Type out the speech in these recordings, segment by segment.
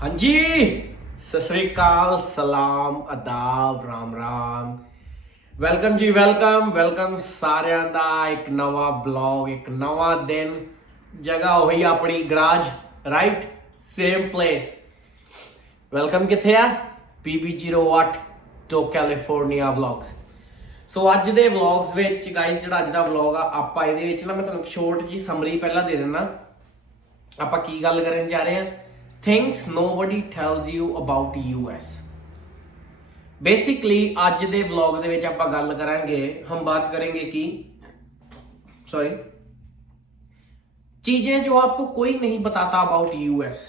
हाँ जी, सत श्री अकाल, सलाम, अदाब, राम राम। ਵੈਲਕਮ ਜੀ, ਵੈਲਕਮ ਸਾਰਿਆਂ ਦਾ ਇੱਕ ਨਵਾਂ ਬਲੌਗ, ਇੱਕ ਨਵਾਂ ਦਿਨ। ਜਗ੍ਹਾ ਉਹੀ ਆਪਣੀ garage, right, same place. Welcome ਕਿੱਥੇ ਆ? PB08 ਤੋਂ ਕੈਲੀਫੋਰਨੀਆ ਵਲੌਗਸ। ਸੋ ਅੱਜ ਦੇ ਵਲੌਗਸ ਵਿੱਚ ਗਾਇਸ, ਜਿਹੜਾ ਅੱਜ ਦਾ ਵਲੌਗ ਆ, ਆਪਾਂ ਇਹਦੇ ਵਿੱਚ ਨਾ ਮੈਂ ਤੁਹਾਨੂੰ ਇੱਕ ਛੋਟ ਜੀ ਸਮਰੀ ਪਹਿਲਾਂ ਦੇ ਦਿੰਦਾ। ਆਪਾਂ ਕੀ ਗੱਲ ਕਰਨ ਜਾ ਰਹੇ ਹਾਂ? Things nobody tells you about US। Basically ਅੱਜ ਦੇ ਵਲੌਗ ਦੇ ਵਿੱਚ ਆਪਾਂ ਗੱਲ ਕਰਾਂਗੇ, हम बात करेंगे कि चीजें जो आपको कोई नहीं बताता अबाउट US।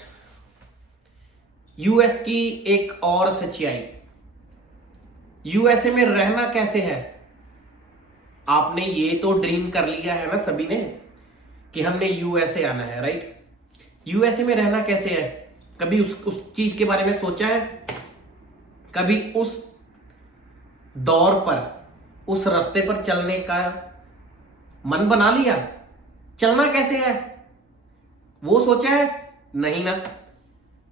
यूएस की एक और सच्चाई, यूएसए में रहना कैसे है। आपने ये तो ड्रीम कर लिया है ना सभी ने कि हमने यूएसए आना है, राइट। यूएसए में रहना कैसे है? कभी उस चीज के बारे में सोचा है? कभी उस दौर पर, उस रास्ते पर चलने का मन बना लिया? चलना कैसे है वो सोचा है? नहीं ना।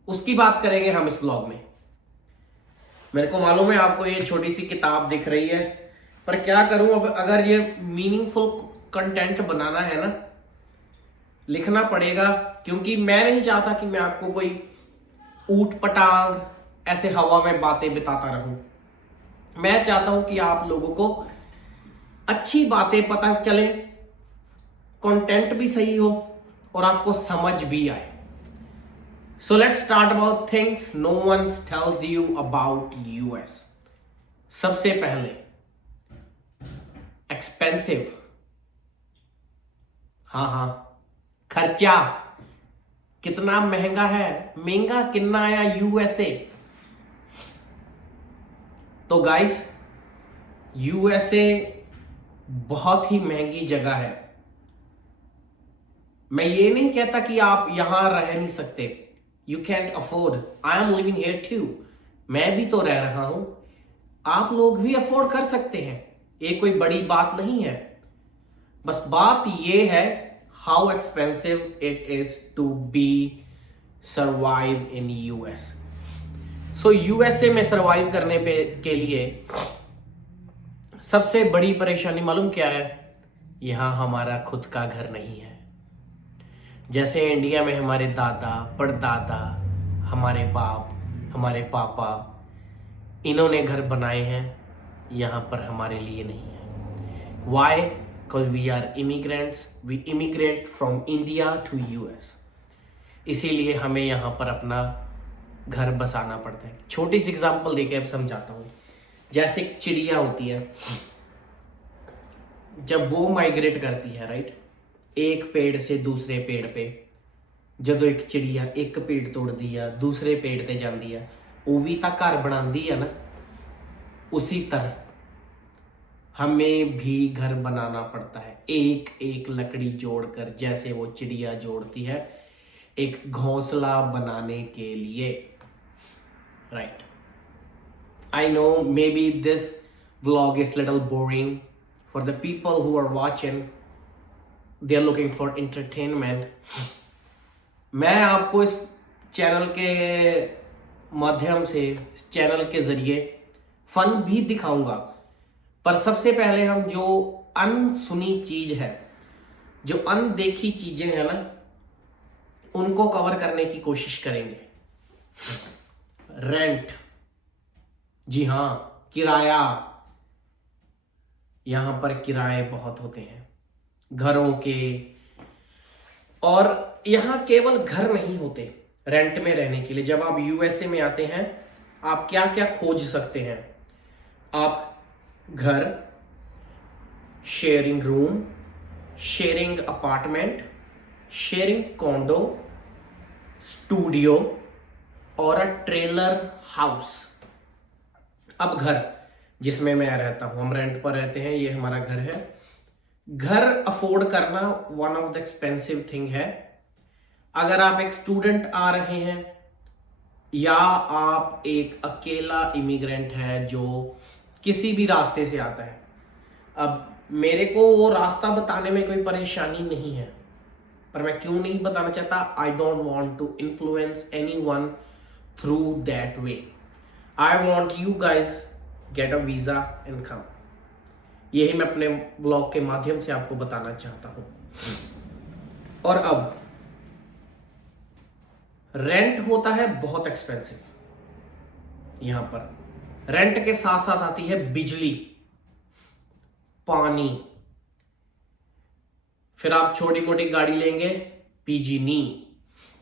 उसकी बात करेंगे हम इस ब्लॉग में। मेरे को मालूम है आपको ये छोटी सी किताब दिख रही है, पर क्या करूं अब, अगर ये मीनिंगफुल कंटेंट बनाना है ना, लिखना पड़ेगा। क्योंकि मैं नहीं चाहता कि मैं आपको कोई ऊट पटांग ऐसे हवा में बातें बिताता रहूं। मैं चाहता हूं कि आप लोगों को अच्छी बातें पता चले, कंटेंट भी सही हो और आपको समझ भी आए। So let's start about things no one tells you about US. सबसे पहले एक्सपेंसिव। हाँ, खर्चा कितना महंगा है। महंगा कितना आया यूएसए? तो गाइस, यूएसए बहुत ही महंगी जगह है। मैं ये नहीं कहता कि आप यहां रह नहीं सकते। You can't afford. I am living here too. मैं भी तो रह रहा हूं, आप लोग भी अफोर्ड कर सकते हैं। ये कोई बड़ी बात नहीं है। बस बात ये है how expensive it is to be survive in US। So USA में survive करने के लिए सबसे बड़ी परेशानी मालूम क्या है? यहाँ हमारा खुद का घर नहीं है। जैसे इंडिया में हमारे दादा, परदादा, हमारे बाप, हमारे पापा, इन्होंने घर बनाए हैं, यहाँ पर हमारे लिए नहीं है। Why? Because we are immigrants, we immigrate from India to US। इसीलिए हमें यहाँ पर अपना घर बसाना पड़ता है। छोटी सी एग्जांपल देके अब समझाता हूँ। जैसे चिड़िया होती है, जब वो माइग्रेट करती है, राइट, एक पेड़ से दूसरे पेड़ पे, जब एक चिड़िया एक पेड़ तोड़ दिया दूसरे पेड़ ते जाती है, वो भी तो घर बनाती है ना। उसी तरह हमें भी घर बनाना पड़ता है, एक एक लकड़ी जोड़कर, जैसे वो चिड़िया जोड़ती है एक घोंसला बनाने के लिए, right. I know maybe this vlog is little boring for the people who are watching, they are looking for entertainment. मैं आपको इस चैनल के माध्यम से, इस चैनल के जरिए फन भी दिखाऊंगा, पर सबसे पहले हम जो अनसुनी चीज है, जो अनदेखी चीजें हैं ना, उनको कवर करने की कोशिश करेंगे। रेंट, जी हाँ, किराया। यहां पर किराए बहुत होते हैं घरों के, और यहां केवल घर नहीं होते रेंट में रहने के लिए। जब आप यूएसए में आते हैं, आप क्या क्या खोज सकते हैं? आप घर, sharing room, sharing apartment, sharing condor, studio और अ ट्रेलर हाउस। अब घर जिसमें मैं रहता हूं, हम रेंट पर रहते हैं, ये हमारा घर है। घर अफोर्ड करना one of the expensive thing है। अगर आप एक स्टूडेंट आ रहे हैं या आप एक अकेला इमिग्रेंट है जो किसी भी रास्ते से आता है, अब मेरे को वो रास्ता बताने में कोई परेशानी नहीं है, पर मैं क्यों नहीं बताना चाहता? I don't want to influence anyone through that way. I want you guys get a visa and come. यही मैं अपने व्लॉग के माध्यम से आपको बताना चाहता हूं। और अब रेंट होता है बहुत एक्सपेंसिव। यहां पर रेंट के साथ साथ आती है बिजली, पानी, फिर आप छोटी मोटी गाड़ी लेंगे पीजी&ई,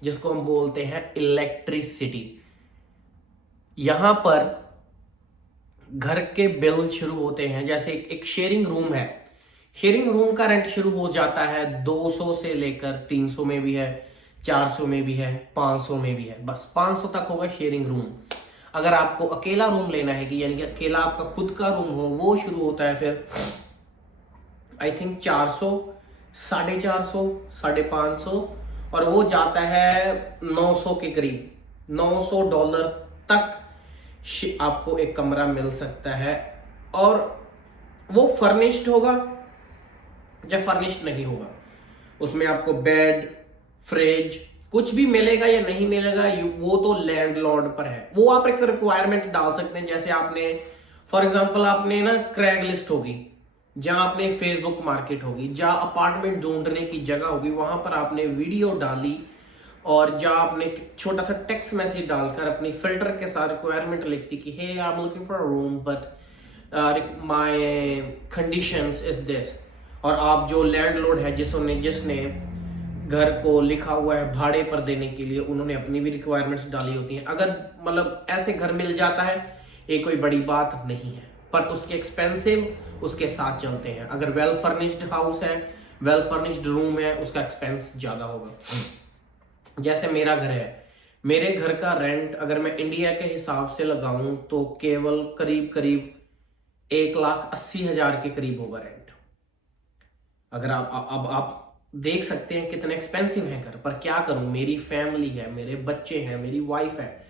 जिसको हम बोलते हैं इलेक्ट्रिसिटी। यहां पर घर के बिल शुरू होते हैं, जैसे एक शेयरिंग रूम है, शेयरिंग रूम का रेंट शुरू हो जाता है 200 से लेकर 300 में भी है, 400 में भी है, 500 में भी है। बस 500 तक होगा शेयरिंग रूम। अगर आपको अकेला रूम लेना है कि यानी कि अकेला आपका खुद का रूम हो, वो शुरू होता है फिर आई थिंक 400, 450, 550, और वो जाता है 900 के करीब। $900 तक आपको एक कमरा मिल सकता है, और वो फर्निश्ड होगा या फर्निश्ड नहीं होगा। उसमें आपको बेड, फ्रिज कुछ भी मिलेगा या नहीं मिलेगा, वो तो लैंडलॉर्ड पर है। वो आप एक रिक्वायरमेंट डाल सकते हैं, जैसे आपने फॉर एग्जांपल आपने ना क्रैग लिस्ट होगी, जहां आपने फेसबुक मार्केट होगी, जहां अपार्टमेंट ढूंढने की जगह होगी, वहां पर आपने वीडियो डाली और जहां आपने छोटा सा टेक्स्ट मैसेज डालकर अपनी फिल्टर के साथ रिक्वायरमेंट लिखती कि hey I am looking for a room but my conditions is this, और आप जो लैंडलॉर्ड है जिसने घर को लिखा हुआ है भाड़े पर देने के लिए, उन्होंने अपनी भी रिक्वायरमेंट्स डाली होती हैं। अगर मतलब ऐसे घर मिल जाता है, ये कोई बड़ी बात नहीं है, पर उसके एक्सपेंसिव उसके साथ चलते हैं। अगर वेल फर्निश्ड हाउस है, वेल फर्निश्ड रूम है, उसका एक्सपेंस ज्यादा होगा। जैसे मेरा घर है, मेरे घर का रेंट अगर मैं इंडिया के हिसाब से लगाऊं तो केवल करीब करीब 1,80,000 के करीब होगा रेंट। अगर आप देख सकते हैं कितने एक्सपेंसिव है घर, पर क्या करूं, मेरी फैमिली है, मेरे बच्चे हैं, मेरी वाइफ है,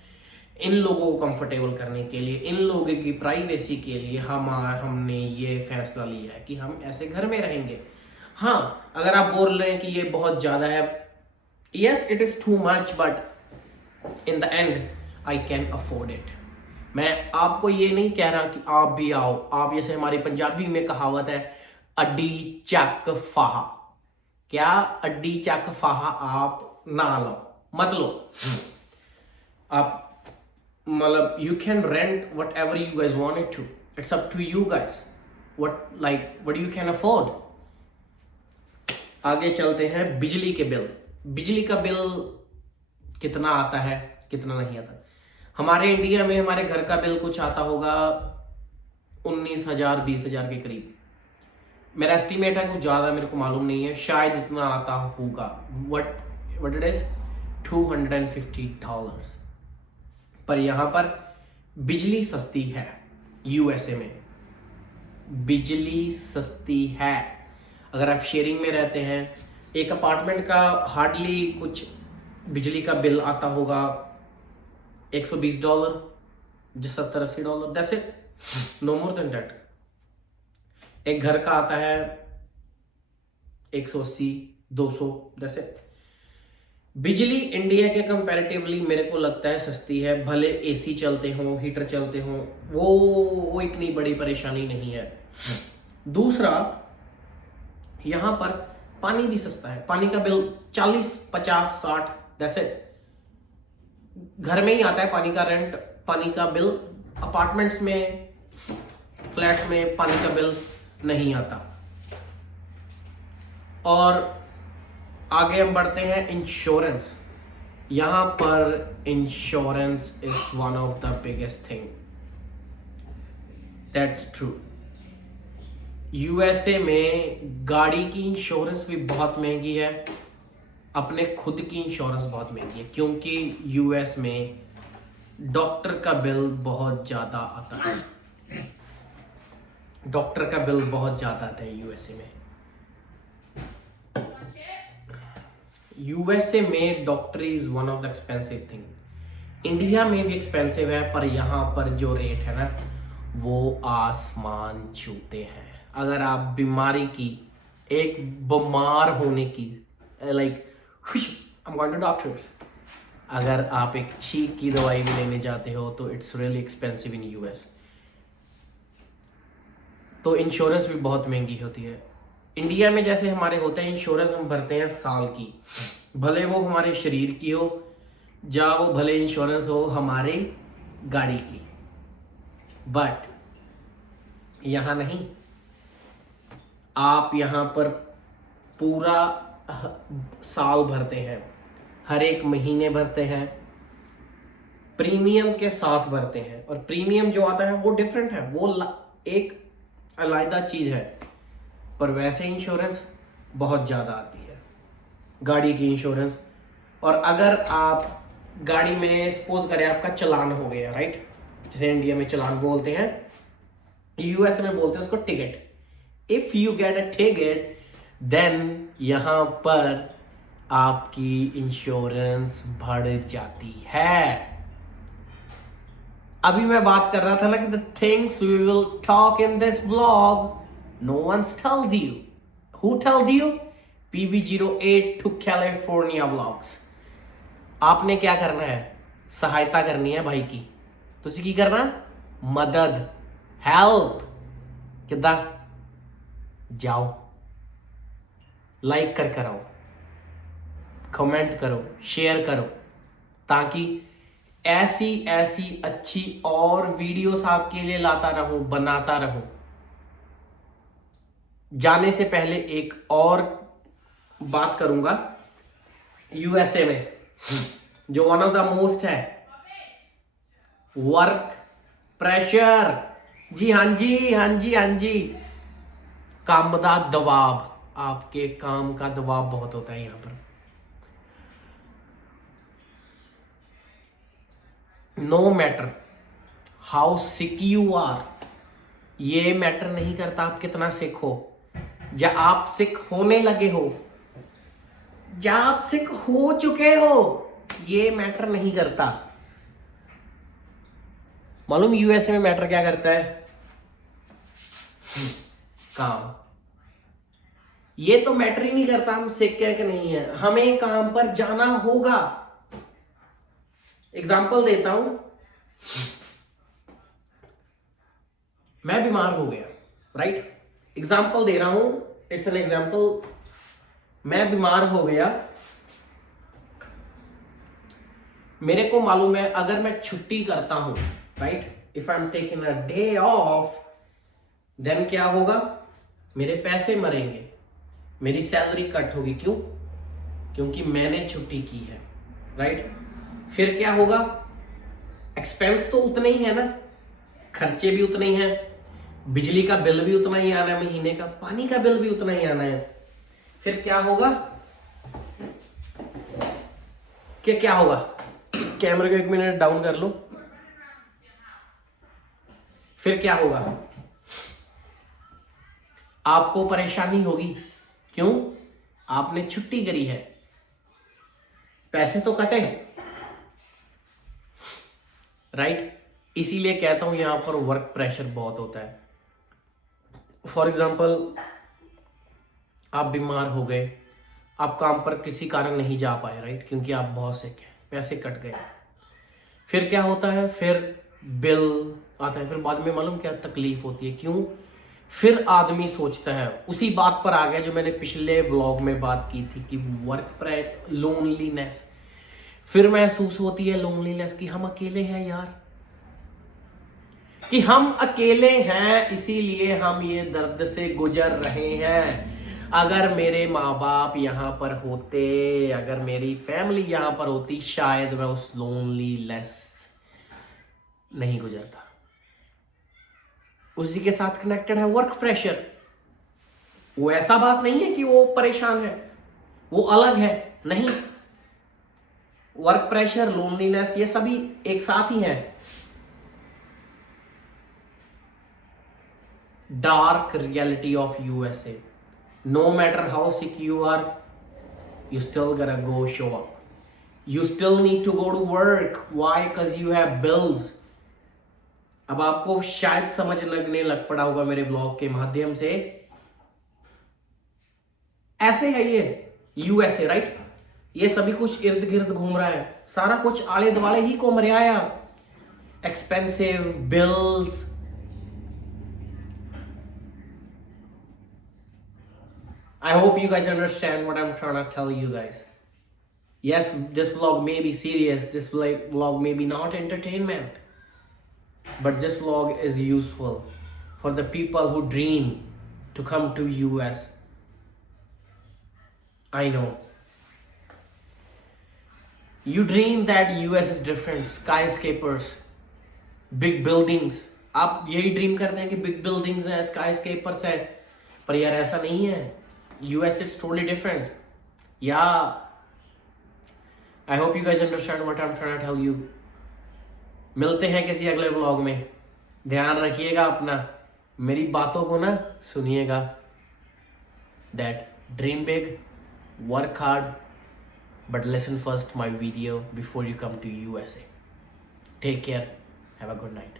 इन लोगों को कंफर्टेबल करने के लिए, इन लोगों की प्राइवेसी के लिए हमने ये फैसला लिया है कि हम ऐसे घर में रहेंगे। हाँ, अगर आप बोल रहे हैं कि ये बहुत ज्यादा है, yes it is too much, but in the and I can afford it. मैं आपको ये नहीं कह रहा कि आप भी आओ, आप जैसे हमारी पंजाबी में कहावत है, अड्डी चक फाहा। क्या अड्डी चक फाहा आप ना लो, मत लो। आप मतलब you can rent whatever you guys wanted to, it's up to you guys what you can afford. आगे चलते हैं बिजली के बिल। बिजली का बिल कितना आता है, कितना नहीं आता। हमारे इंडिया में हमारे घर का बिल कुछ आता होगा 19,000 20,000 के करीब। मेरा एस्टिमेट है, कुछ ज़्यादा मेरे को मालूम नहीं है, शायद इतना आता होगा। What it is $250। पर यहाँ पर बिजली सस्ती है, यूएसए में बिजली सस्ती है। अगर आप शेयरिंग में रहते हैं, एक अपार्टमेंट का हार्डली कुछ बिजली का बिल आता होगा $120, जो $70-80, that's it, no more than that. एक घर का आता है 180-200, दैट्स इट। बिजली इंडिया के कंपैरेटिवली मेरे को लगता है सस्ती है, भले एसी चलते हों, हीटर चलते हों, वो इतनी बड़ी परेशानी नहीं है। दूसरा, यहां पर पानी भी सस्ता है। पानी का बिल 40, 50, 60, दैट्स इट। घर में ही आता है पानी का रेंट, पानी का बिल। अपार्टमेंट्स में, फ्लैट्स में पानी का बिल नहीं आता। और आगे हम बढ़ते हैं इंश्योरेंस। यहां पर insurance is one of the biggest thing, that's true. USA में गाड़ी की इंश्योरेंस भी बहुत महंगी है, अपने खुद की इंश्योरेंस बहुत महंगी है, क्योंककि यूएस में डॉक्टर का बिल बहुत ज़्यादा आता है। डॉक्टर का बिल बहुत ज़्यादा आता है यूएसए में। यूएसए में डॉक्टरी is one of the expensive thing. India में भी एक्सपेंसिव है, पर यहाँ पर जो रेट है ना, वो आसमान छूते हैं। अगर आप बीमारी की, एक बीमार होने की, like I am going to doctors, अगर आप एक छींक की दवाई भी लेने जाते हो तो it's really expensive in US. तो इंश्योरेंस भी बहुत महंगी होती है। इंडिया में जैसे हमारे होते हैं इंश्योरेंस, हम भरते हैं साल की, भले वो हमारे शरीर की हो या वो भले इंश्योरेंस हो हमारे गाड़ी की, बट यहाँ नहीं। आप यहाँ पर पूरा साल भरते हैं, हर एक महीने भरते हैं, प्रीमियम के साथ भरते हैं। और प्रीमियम जो आता है वो डिफरेंट है, वो एक अलग चीज है। पर वैसे इंश्योरेंस बहुत ज़्यादा आती है, गाड़ी की इंश्योरेंस। और अगर आप गाड़ी में सपोज करें आपका चालान हो गया, राइट, जैसे इंडिया में चालान बोलते हैं, यूएस में बोलते हैं उसको ticket. If you get a ticket then यहां पर आपकी इंश्योरेंस बढ़ जाती है। अभी मैं बात कर रहा था ना कि the things we will talk in this vlog no one tells you. Who tells you? PB08 to California vlogs. आपने क्या करना है? सहायता करनी है भाई की। तुसी की करना? मदद, हेल्प। किदा? जाओ, लाइक कर कराओ, कमेंट करो, शेयर करो, ताकि ऐसी ऐसी अच्छी और वीडियोस आपके लिए लाता रहूं, बनाता रहूं। जाने से पहले एक और बात करूंगा, यूएसए में जो वन ऑफ द मोस्ट है, वर्क प्रेशर। जी हाँ जी, हाँ जी, हाँ जी, काम का दबाव। आपके काम का दबाव बहुत होता है यहां पर। No matter how sick you are, ये मैटर नहीं करता आप कितना सिक हो, या आप सिक होने लगे हो, या आप सिक हो चुके हो, ये मैटर नहीं करता। मालूम यूएसए में मैटर क्या करता है? काम। ये तो मैटर ही नहीं करता हम सिक है कि नहीं है, हमें काम पर जाना होगा। एग्जाम्पल देता हूं, मैं बीमार हो गया, राइट, एग्जाम्पल दे रहा हूं, इट्स एन एग्जाम्पल। मैं बीमार हो गया, मेरे को मालूम है अगर मैं छुट्टी करता हूं, right, if I am taking a day off, then क्या होगा? मेरे पैसे मरेंगे, मेरी सैलरी कट होगी। क्यों? क्योंकि मैंने छुट्टी की है, राइट। फिर क्या होगा? एक्सपेंस तो उतने ही है ना, खर्चे भी उतने ही हैं, बिजली का बिल भी उतना ही आना है महीने का, पानी का बिल भी उतना ही आना है। फिर क्या होगा? क्या होगा? कैमरे को 1 मिनट डाउन कर लो। फिर क्या होगा? आपको परेशानी होगी। क्यों? आपने छुट्टी करी है, पैसे तो कटे, राइट। इसीलिए कहता हूं यहां पर वर्क प्रेशर बहुत होता है। फॉर एग्जाम्पल, आप बीमार हो गए, आप काम पर किसी कारण नहीं जा पाए, राइट, क्योंकि आप बहुत सिक हैं, पैसे कट गए। फिर क्या होता है? फिर बिल आता है, फिर बाद में मालूम क्या तकलीफ होती है। क्यों? फिर आदमी सोचता है, उसी बात पर आ गया जो मैंने पिछले व्लॉग में बात की थी कि वर्क प्रेशर, लोनलीनेस। फिर महसूस होती है लोनलीनेस कि हम अकेले हैं यार, कि हम अकेले हैं, इसीलिए हम ये दर्द से गुजर रहे हैं। अगर मेरे माँ बाप यहाँ पर होते, अगर मेरी फैमिली यहाँ पर होती, शायद मैं उस लोनलीनेस नहीं गुजरता। उसी के साथ कनेक्टेड है वर्क प्रेशर। वो ऐसा बात नहीं है कि वो परेशान है, वो अलग है, नहीं। वर्क प्रेशर, लोनलीनेस, ये सभी एक साथ ही हैं। Dark reality of USA, no matter how sick you are, you still gotta go show up. You still need to go to work. Why? Because you have bills. अब आपको शायद समझ लगने लग पड़ा होगा मेरे ब्लॉग के माध्यम से। ऐसे है ये यूएसए, राइट। ये सभी कुछ इर्द गिर्द घूम रहा है, सारा कुछ आले दुआले ही घूम रहा है। Expensive bills, I hope you guys understand what I'm trying to tell you guys. Yes, this vlog may be serious, this vlog may be not entertainment, but this vlog is useful for the people who dream to come to US. I know. You dream that US is different, skyscrapers, big buildings. आप यही dream करते हैं कि big buildings हैं, skyscrapers हैं, पर यार ऐसा नहीं है। US it's totally different. Yeah. I hope you guys understand what I'm trying to tell you. मिलते हैं किसी अगले व्लॉग में। ध्यान रखिएगा अपना, मेरी बातों को ना सुनिएगा। That dream big, work hard, but listen first my video before you come to USA. Take care. Have a good night.